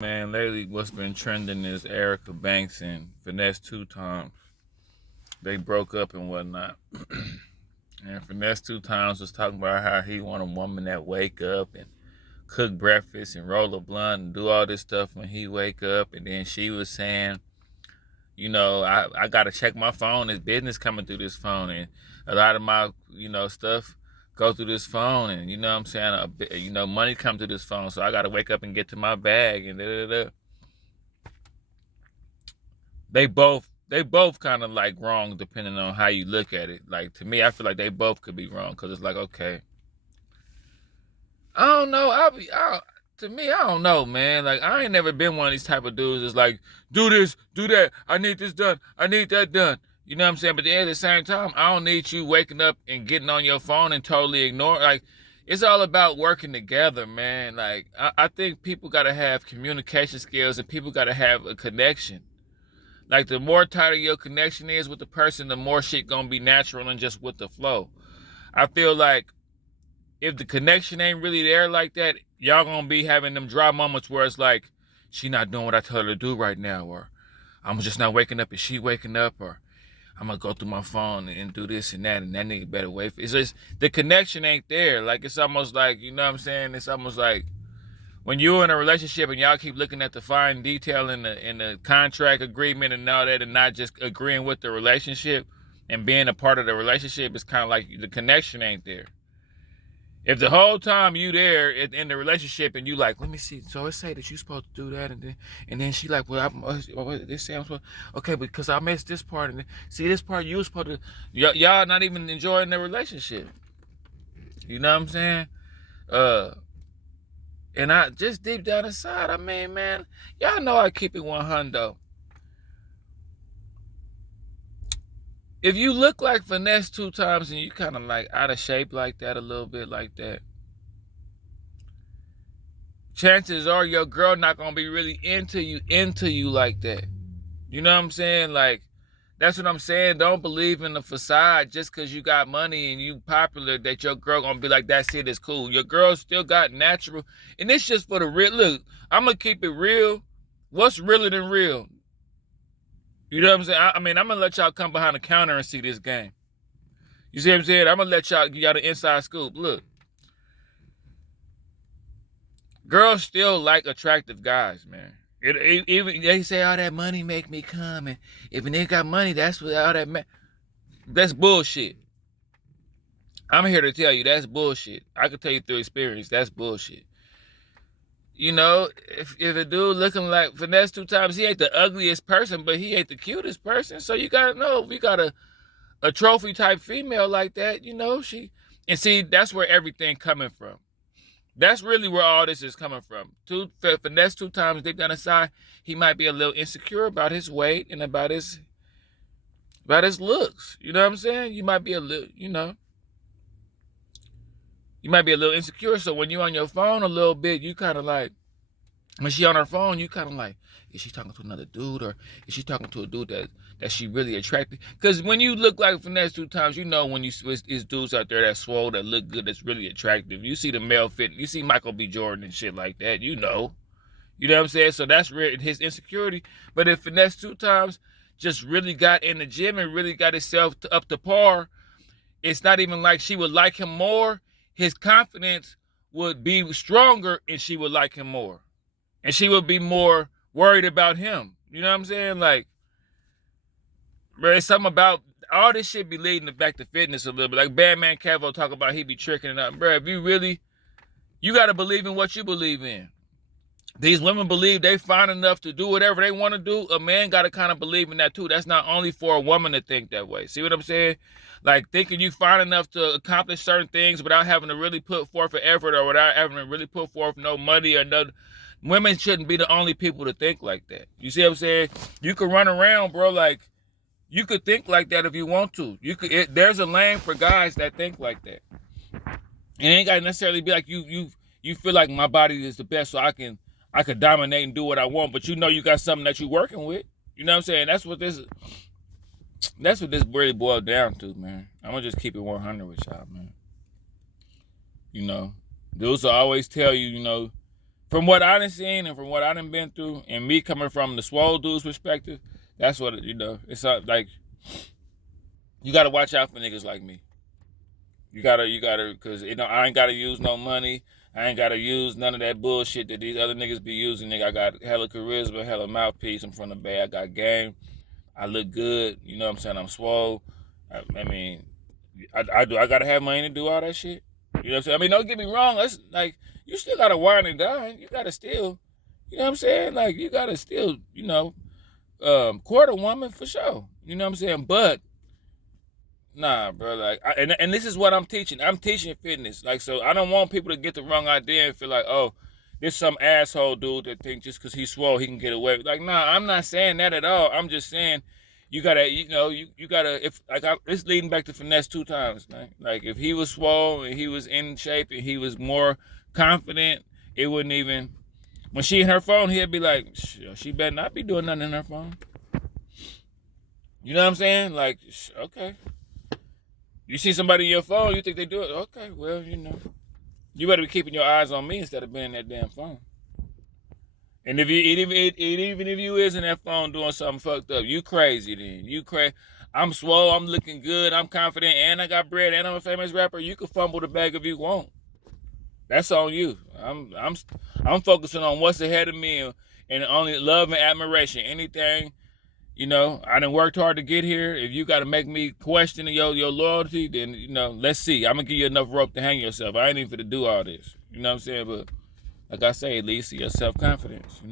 Man, lately what's been trending is Erica Banks and Finnese2Tymes. They broke up and whatnot. And Finnese2Tymes was talking about how he want a woman that wake up and cook breakfast and roll a blunt and do all this stuff when he wake up. And then she was saying, I gotta check my phone. There's business coming through this phone, and a lot of my stuff go through this phone, and you know what I'm saying, money come through this phone, so I gotta wake up and get to my bag and da da da. They both kind of like wrong depending on how you look at it. Like, to me, I feel like they both could be wrong, because it's like, okay, I don't know. To me, I don't know, man. Like, I ain't never been one of these type of dudes that's like, do this, do that. I need this done. I need that done. You know what I'm saying? But at the same time, I don't need you waking up and getting on your phone and totally ignore. Like, it's all about working together, man. Like, I think people got to have communication skills, and people got to have a connection. Like, the more tighter your connection is with the person, the more shit gonna be natural and just with the flow. I feel like if the connection ain't really there like that, y'all gonna be having them dry moments where it's like, she not doing what I tell her to do right now, or I'm just not waking up and she waking up, or I'm gonna go through my phone and do this and that nigga better wait for it. It's just the connection ain't there. Like, it's almost like, you know what I'm saying? It's almost like when you're in a relationship and y'all keep looking at the fine detail in the contract agreement and all that, and not just agreeing with the relationship and being a part of the relationship, it's kind of like the connection ain't there. If the whole time you there in the relationship and you like, let me see, so it say that you supposed to do that, and then she like, well, they say I'm supposed, okay, because I missed this part, and see this part you was supposed to, y'all not even enjoying the relationship. You know what I'm saying? And I just deep down inside, I mean, man, y'all know I keep it 100. If you look like Finnese2Tymes and you kind of like out of shape like that, a little bit like that, chances are your girl not gonna be really into you like that. You know what I'm saying? Like, that's what I'm saying. Don't believe in the facade just because you got money and you popular that your girl gonna be like, that's it, it's cool. Your girl still got natural, and it's just for the real. Look, I'm gonna keep it real. What's realer than real? You know what I'm saying? I mean, I'm gonna let y'all come behind the counter and see this game. You see what I'm saying? I'm gonna let y'all give y'all the inside scoop. Look, girls still like attractive guys, man. Even they say all that money make me come, and if a nigga got money, that's what all that. That's bullshit. I'm here to tell you that's bullshit. I can tell you through experience that's bullshit. You know, if a dude looking like Finnese2Tymes, he ain't the ugliest person, but he ain't the cutest person. So you gotta know, if we got a trophy type female like that, and see, that's where everything coming from. That's really where all this is coming from. Finnese2Tymes, deep down inside, he might be a little insecure about his weight and about his looks. You know what I'm saying? You might be a little, you might be a little insecure. So when you on your phone a little bit, you kind of like, when she on her phone, you kind of like, is she talking to another dude, or is she talking to a dude that she really attracted? Because when you look like Finnese2Tymes, you know when you switch, is dudes out there that swole, that look good, that's really attractive. You see the male fit, you see Michael B. Jordan and shit like that, you know. You know what I'm saying? So that's his insecurity. But if Finnese2Tymes just really got in the gym and really got himself up to par, it's not even like she would like him more. His confidence would be stronger, and she would like him more. And she would be more worried about him. You know what I'm saying? Like, bro, it's something about all this shit be leading back to fitness a little bit. Like Batman Cavo talk about, he be tricking it up. Bro, if you got to believe in what you believe in. These women believe they fine enough to do whatever they want to do. A man got to kind of believe in that too. That's not only for a woman to think that way. See what I'm saying? Like, thinking you fine enough to accomplish certain things without having to really put forth an effort, or without having to really put forth no money or no. Women shouldn't be the only people to think like that. You see what I'm saying? You could run around, bro, like, you could think like that if you want to. There's a lane for guys that think like that. It ain't got to necessarily be like you feel like my body is the best, so I could dominate and do what I want, but you got something that you're working with. You know what I'm saying? That's what this really boiled down to, man. I'm gonna just keep it 100 with y'all, man. Dudes will always tell you, From what I done seen and from what I done been through, and me coming from the swole dude's perspective, that's what it's like. You gotta watch out for niggas like me. You gotta, cause I ain't gotta use no money. I ain't gotta use none of that bullshit that these other niggas be using. Nigga, I got hella charisma, hella mouthpiece. I'm from the Bay. I got game. I look good. You know what I'm saying? I'm swole. I mean, I gotta have money to do all that shit. You know what I'm saying? I mean, don't get me wrong. That's like, you still gotta wine and dine. You gotta still, you know what I'm saying? Like, you gotta still, court a woman for sure. You know what I'm saying? But nah, bro. Like, and this is what I'm teaching. I'm teaching fitness. Like, so I don't want people to get the wrong idea and feel like, oh, there's some asshole dude that think just because he's swole he can get away. Like, nah, I'm not saying that at all. I'm just saying you gotta, you gotta. If like, it's leading back to Finnese2Tymes, man. Like, if he was swole and he was in shape and he was more confident, it wouldn't even. When she in her phone, he'd be like, she better not be doing nothing in her phone. You know what I'm saying? Like, okay. You see somebody in your phone, you think they do it. Okay, well, you better be keeping your eyes on me instead of being in that damn phone. And even if you is in that phone doing something fucked up, you crazy then. You crazy. I'm swole, I'm looking good, I'm confident, and I got bread, and I'm a famous rapper. You can fumble the bag if you want. That's on you. I'm focusing on what's ahead of me and only love and admiration. Anything, I done worked hard to get here. If you got to make me question your loyalty, then, let's see. I'm going to give you enough rope to hang yourself. I ain't even finna do all this. You know what I'm saying? But like I say, at least your self-confidence,